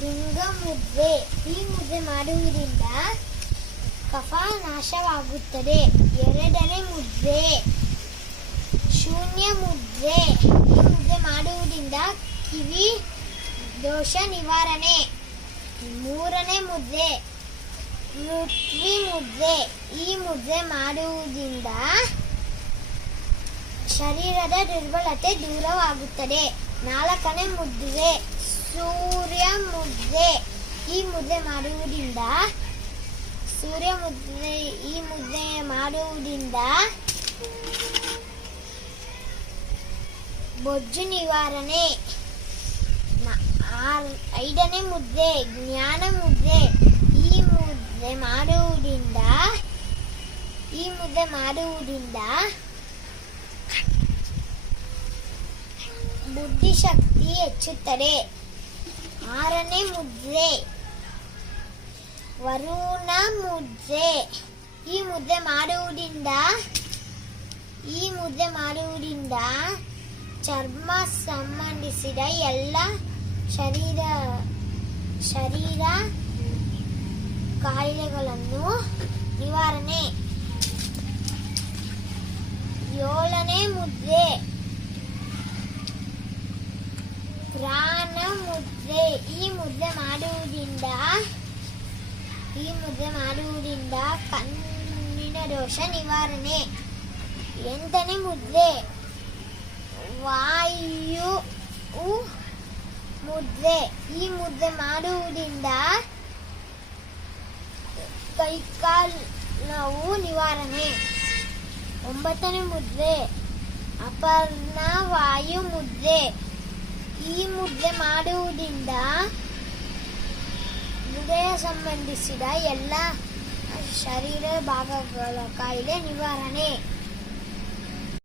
ಲಿಂಗ ಮುದ್ರೆ. ಈ ಮುದ್ರೆ ಮಾಡುವುದರಿಂದ ಕಫ ನಾಶವಾಗುತ್ತದೆ. ಎರಡನೇ ಮುದ್ರೆ ಶೂನ್ಯ ಮುದ್ರೆ. ಈ ಮುದ್ರೆ ಮಾಡುವುದರಿಂದ ಕಿವಿ ದೋಷ ನಿವಾರಣೆ. ಮೂರನೇ ಮುದ್ರೆ ಪೃಥ್ವಿ ಮುದ್ರೆ. ಈ ಮುದ್ರೆ ಮಾಡುವುದರಿಂದ ಶರೀರದ ದುರ್ಬಲತೆ ದೂರವಾಗುತ್ತದೆ. ನಾಲ್ಕನೇ ಮುದ್ರೆ ಸೂರ್ಯ ಮುದ್ರೆ. ಈ ಮುದ್ರೆ ಮಾಡುವುದರಿಂದ ಬೊಜ್ಜು ನಿವಾರಣೆ. ಐದನೇ ಮುದ್ರೆ ಜ್ಞಾನ ಮುದ್ರೆ. ಈ ಮುದ್ರೆ ಮಾಡುವುದರಿಂದ ಬುದ್ಧಿಶಕ್ತಿ ಹೆಚ್ಚುತ್ತದೆ. ಆರನೇ ಮುದ್ರೆ ವರುಣ ಮುದ್ರೆ. ಈ ಮುದ್ರೆ ಮಾಡುವುದರಿಂದ ಚರ್ಮ ಸಂಬಂಧಿಸಿದ ಎಲ್ಲ ಶರೀರ ಕಾಯಿಲೆಗಳನ್ನು ನಿವಾರಣೆ. ಏಳನೇ ಮುದ್ರೆ ಪ್ರಾಣ ಮುದ್ರೆ. ಈ ಮುದ್ರೆ ಮಾಡುವುದರಿಂದ ಕಣ್ಣಿನ ದೋಷ ನಿವಾರಣೆ. ಎಂಟನೇ ಮುದ್ರೆ ವಾಯು ಮುದ್ರೆ. ಈ ಮುದ್ರೆ ಮಾಡುವುದರಿಂದ ಕೈಕಾಲು ನೋವು ನಿವಾರಣೆ. ಒಂಬತ್ತನೇ ಮುದ್ರೆ ಅಪರ್ಣ ವಾಯು ಮುದ್ರೆ. ಈ ಮುದ್ರೆ ಮಾಡುವುದರಿಂದ ಹೃದಯ ಸಂಬಂಧಿಸಿದ ಎಲ್ಲ ಶರೀರ ಭಾಗಗಳ ಕಾಯಿಲೆ ನಿವಾರಣೆ.